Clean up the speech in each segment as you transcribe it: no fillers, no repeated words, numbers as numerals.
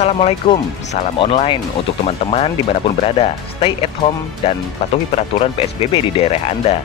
Assalamualaikum, salam online untuk teman-teman dimanapun berada. Stay at home dan patuhi peraturan PSBB di daerah Anda.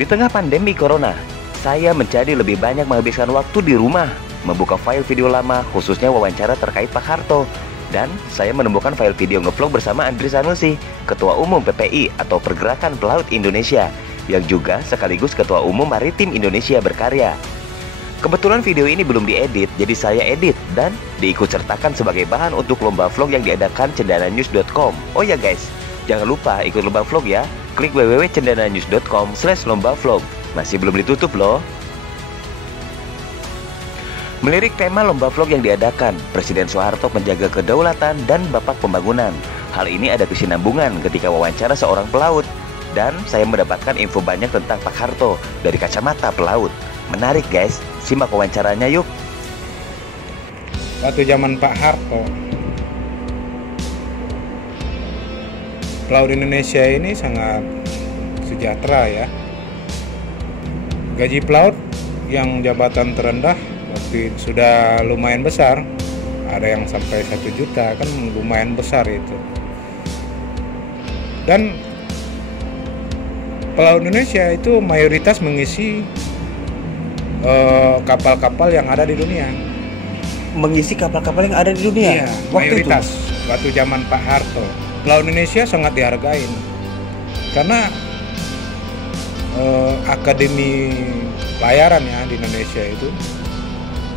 Di tengah pandemi Corona, saya menjadi lebih banyak menghabiskan waktu di rumah, membuka file video lama, khususnya wawancara terkait Pak Harto. Dan saya menemukan file video ngevlog bersama Andri Sanusi, Ketua Umum PPI atau Pergerakan Pelaut Indonesia, yang juga sekaligus Ketua Umum Maritim Indonesia berkarya. Kebetulan video ini belum diedit, jadi saya edit dan diikutsertakan sebagai bahan untuk lomba vlog yang diadakan cendananews.com. Oh ya guys, jangan lupa ikut lomba vlog ya. Klik www.cendananews.com/lomba vlog. Masih belum ditutup loh. Melirik tema lomba vlog yang diadakan, Presiden Soeharto menjaga kedaulatan dan Bapak Pembangunan. Hal ini ada kesinambungan ketika wawancara seorang pelaut. Dan saya mendapatkan info banyak tentang Pak Harto dari kacamata pelaut. Menarik guys, simak wawancaranya yuk. Waktu zaman Pak Harto, pelaut Indonesia ini sangat sejahtera ya. Gaji pelaut yang jabatan terendah waktu itu sudah lumayan besar. Ada yang sampai 1 juta, kan lumayan besar itu. Dan pelaut Indonesia itu mayoritas mengisi kapal-kapal yang ada di dunia. Mengisi kapal-kapal yang ada di dunia? Iya, waktu mayoritas itu. Waktu zaman Pak Harto, pelaut Indonesia sangat dihargain karena akademi pelayaran ya di Indonesia itu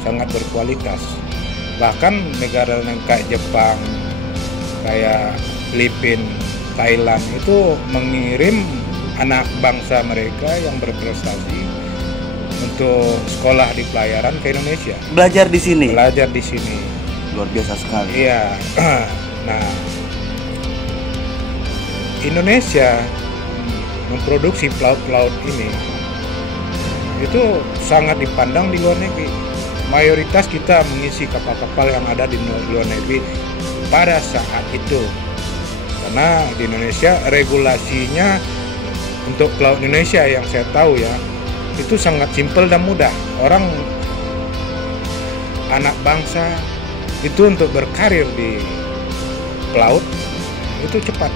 sangat berkualitas. Bahkan negara kayak Jepang, kayak Filipina, Thailand itu mengirim anak bangsa mereka yang berprestasi untuk sekolah di pelayaran ke Indonesia. Belajar di sini? Belajar di sini. Luar biasa sekali. Iya. Nah, Indonesia memproduksi pelaut-pelaut ini itu sangat dipandang di luar negeri. Mayoritas kita mengisi kapal-kapal yang ada di luar negeri pada saat itu. Karena di Indonesia regulasinya untuk pelaut Indonesia yang saya tahu ya, itu sangat simpel dan mudah. Orang anak bangsa itu untuk berkarir di pelaut itu cepat.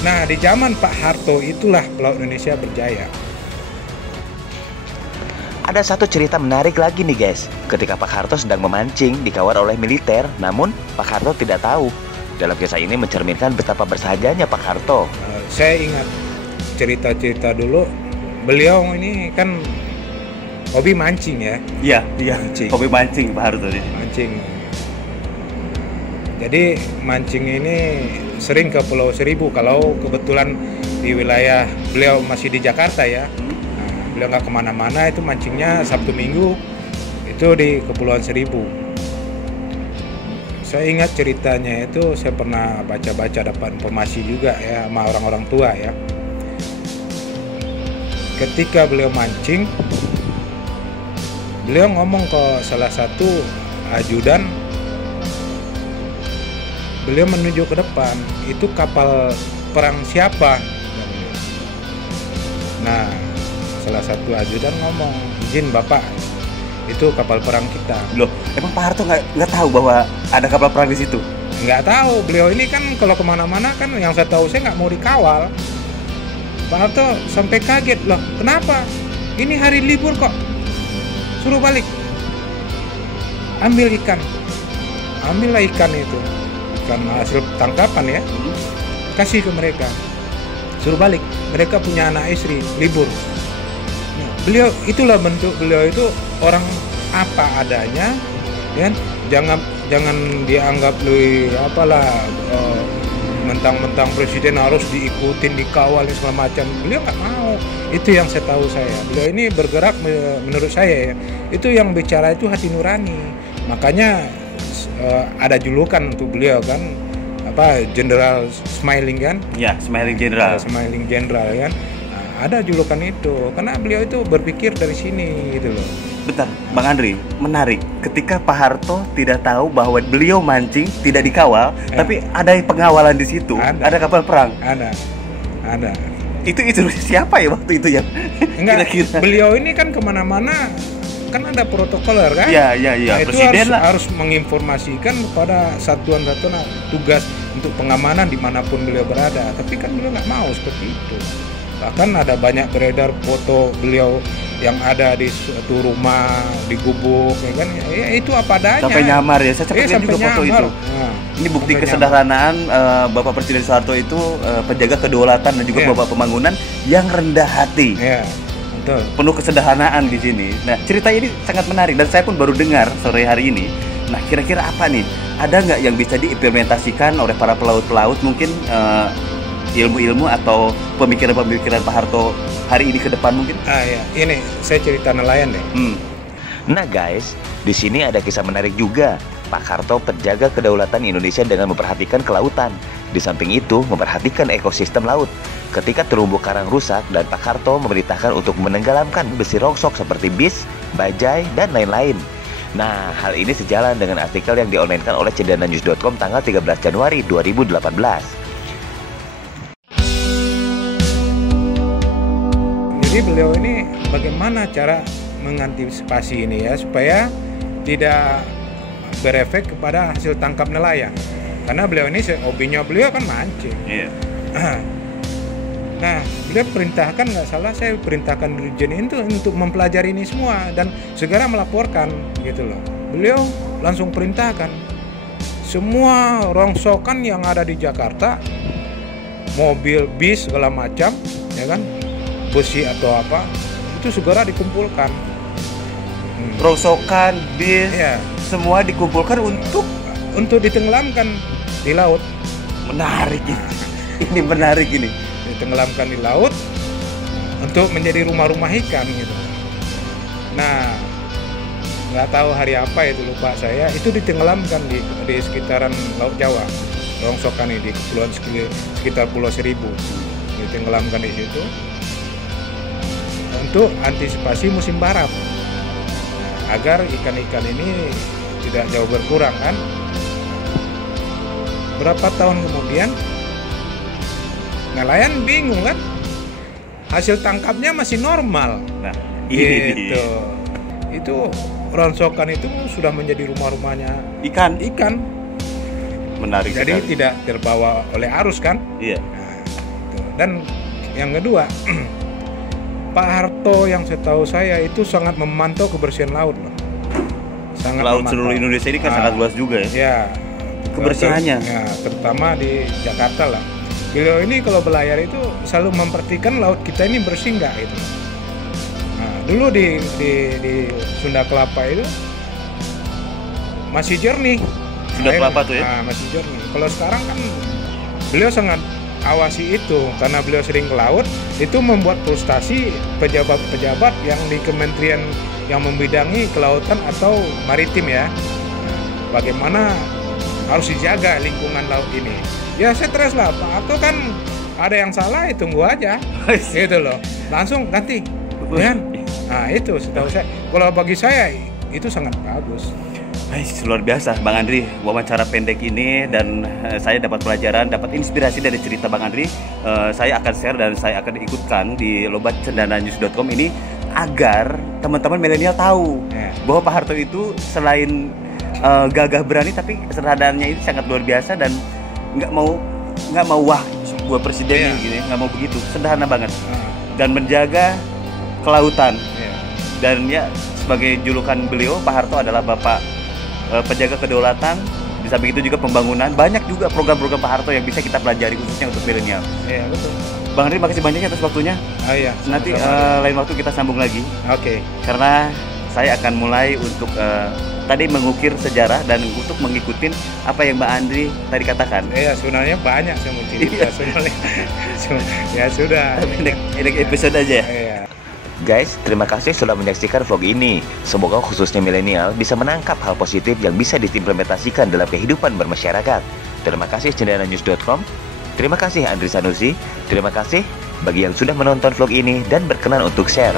Nah, di zaman Pak Harto itulah pelaut Indonesia berjaya. Ada satu cerita menarik lagi nih guys. Ketika Pak Harto sedang memancing dikawal oleh militer, namun Pak Harto tidak tahu. Dalam kisah ini mencerminkan betapa bersahajaannya Pak Harto. Saya ingat cerita-cerita dulu. Beliau ini kan hobi mancing ya. Iya, mancing. Hobi mancing Pak Harto ini. Mancing. Jadi mancing ini sering ke Pulau Seribu kalau kebetulan di wilayah beliau masih di Jakarta ya. Nah, beliau nggak kemana-mana, itu mancingnya Sabtu Minggu itu di Kepulauan Seribu. Saya ingat ceritanya itu, saya pernah baca-baca, dapat informasi juga ya sama orang-orang tua ya. Ketika beliau mancing, beliau ngomong ke salah satu ajudan, beliau menunjuk ke depan, itu kapal perang siapa? Nah, salah satu ajudan ngomong, izin Bapak, itu kapal perang kita. Loh, emang Pak Harto nggak tahu bahwa ada kapal perang di situ? Nggak tahu, beliau ini kan kalau kemana-mana kan yang saya tahu saya nggak mau dikawal. Pak Harto sampai kaget, loh kenapa? Ini hari libur kok, suruh balik. Ambil ikan, ambillah ikan itu, ikan hasil tangkapan ya, kasih ke mereka, suruh balik. Mereka punya anak istri, libur. Nah, beliau itulah bentuk beliau itu orang apa adanya, kan? Jangan dianggap lu apalah. Mentang-mentang presiden harus diikutin, dikawal segala macam. Beliau nggak mau. Itu yang saya tahu saya. Beliau ini bergerak menurut saya ya. Itu yang bicara itu hati nurani. Makanya ada julukan untuk beliau kan, apa, Jenderal Smiling kan? Ya, Smiling General. Smiling General kan. Nah, ada julukan itu karena beliau itu berpikir dari sini gitu loh. Bentar, Bang Andri, menarik. Ketika Pak Harto tidak tahu bahwa beliau mancing tidak dikawal, tapi ada pengawalan di situ, ada kapal perang. Ada. Itu siapa ya waktu itu ya? Enggak, kira-kira. Beliau ini kan kemana-mana kan ada protokoler kan? Iya. Nah, itu Presiden harus menginformasikan kepada satuan-satuan tugas untuk pengamanan dimanapun beliau berada. Tapi kan beliau nggak mau seperti itu. Bahkan ada banyak beredar foto beliau yang ada di suatu rumah, di gubuk, ya kan? Ya itu apa adanya. Sampai nyamar ya, saya sempat lihat juga foto itu. Nah, ini bukti kesederhanaan Bapak Presiden Soeharto itu penjaga kedaulatan dan juga Bapak Pembangunan yang rendah hati. Iya, betul. Penuh kesederhanaan di sini. Nah, cerita ini sangat menarik dan saya pun baru dengar sore hari ini. Nah, kira-kira apa nih? Ada nggak yang bisa diimplementasikan oleh para pelaut-pelaut mungkin ilmu-ilmu atau pemikiran-pemikiran Pak Harto hari ini ke depan mungkin? Ya, ini saya cerita nelayan deh. Nah guys, di sini ada kisah menarik juga. Pak Harto penjaga kedaulatan Indonesia dengan memperhatikan kelautan. Di samping itu, memperhatikan ekosistem laut. Ketika terumbu karang rusak dan Pak Harto memerintahkan untuk menenggelamkan besi rongsok seperti bis, bajai, dan lain-lain. Nah, hal ini sejalan dengan artikel yang di-online-kan oleh cendananews.com tanggal 13 Januari 2018. Jadi beliau ini bagaimana cara mengantisipasi ini ya supaya tidak berefek kepada hasil tangkap nelayan. Karena beliau ini hobinya beliau kan mancing. Iya. Nah, beliau perintahkan, nggak salah saya perintahkan Dirjen itu untuk mempelajari ini semua dan segera melaporkan gitu loh. Beliau langsung perintahkan semua rongsokan yang ada di Jakarta, mobil, bis segala macam, ya kan, besi atau apa, itu segera dikumpulkan. Rongsokan, bis, semua dikumpulkan untuk ditenggelamkan di laut. Menarik ini. Ini menarik ini. Ditenggelamkan di laut untuk menjadi rumah-rumah ikan gitu. Nah, nggak tahu hari apa itu, lupa saya, itu ditenggelamkan di sekitaran Laut Jawa. Rongsokan ini di kepulauan sekitar Pulau Seribu ditenggelamkan di situ untuk antisipasi musim barat, agar ikan-ikan ini tidak jauh berkurang kan. Berapa tahun kemudian nelayan bingung kan, hasil tangkapnya masih normal. Nah, gitu. Itu rongsokan itu sudah menjadi rumah-rumahnya ikan. Menarik. Jadi sekali. tidak terbawa oleh arus kan. Iya. Nah, gitu. Dan yang kedua, Pak Harto yang setahu saya itu sangat memantau kebersihan laut loh. Sangat laut memantau. Seluruh Indonesia ini kan sangat luas juga ya. Ya. Kebersihannya. Ya, terutama di Jakarta lah. Beliau ini kalau berlayar itu selalu memperhatikan laut kita ini bersih nggak gitu. Nah, dulu di Sunda Kelapa itu masih jernih. Sunda Kelapa tuh ya? Nah, masih jernih. Kalau sekarang kan beliau sangat awasi itu karena beliau sering ke laut, itu membuat frustasi pejabat-pejabat yang di kementerian yang membidangi kelautan atau maritim ya. Nah, bagaimana harus dijaga lingkungan laut ini. Ya stres lah, Pak Harto kan ada yang salah, tunggu aja gitu loh, langsung ganti ya. Nah itu setahu saya, kalau bagi saya itu sangat bagus. Luar biasa Bang Andri, wawancara pendek ini, dan saya dapat pelajaran, dapat inspirasi dari cerita Bang Andri. Saya akan share dan saya akan ikutkan di lomba.cendananews.com ini agar teman-teman milenial tahu bahwa Pak Harto itu selain gagah berani, tapi kesederhanaannya itu sangat luar biasa dan nggak mau wah sebuah presiden gini, nggak mau begitu, sederhana banget dan menjaga kelautan. Dan ya, sebagai julukan beliau, Pak Harto adalah bapak penjaga kedaulatan. Di samping itu juga pembangunan, banyak juga program-program Pak Harto yang bisa kita pelajari khususnya untuk milenial. Iya betul. Bang Andri, makasih banyak atas waktunya. Iya. Nanti lain waktu kita sambung lagi. Oke. Karena saya akan mulai untuk tadi mengukir sejarah dan untuk mengikuti apa yang Mbak Andri tadi katakan. Iya, sebenarnya banyak saya mau cerita sebenarnya. Ya sudah. Ini episode aja. Iya. Guys, terima kasih sudah menyaksikan vlog ini. Semoga khususnya milenial bisa menangkap hal positif yang bisa diimplementasikan dalam kehidupan bermasyarakat. Terima kasih cendananews.com. Terima kasih Andri Sanusi. Terima kasih bagi yang sudah menonton vlog ini dan berkenan untuk share.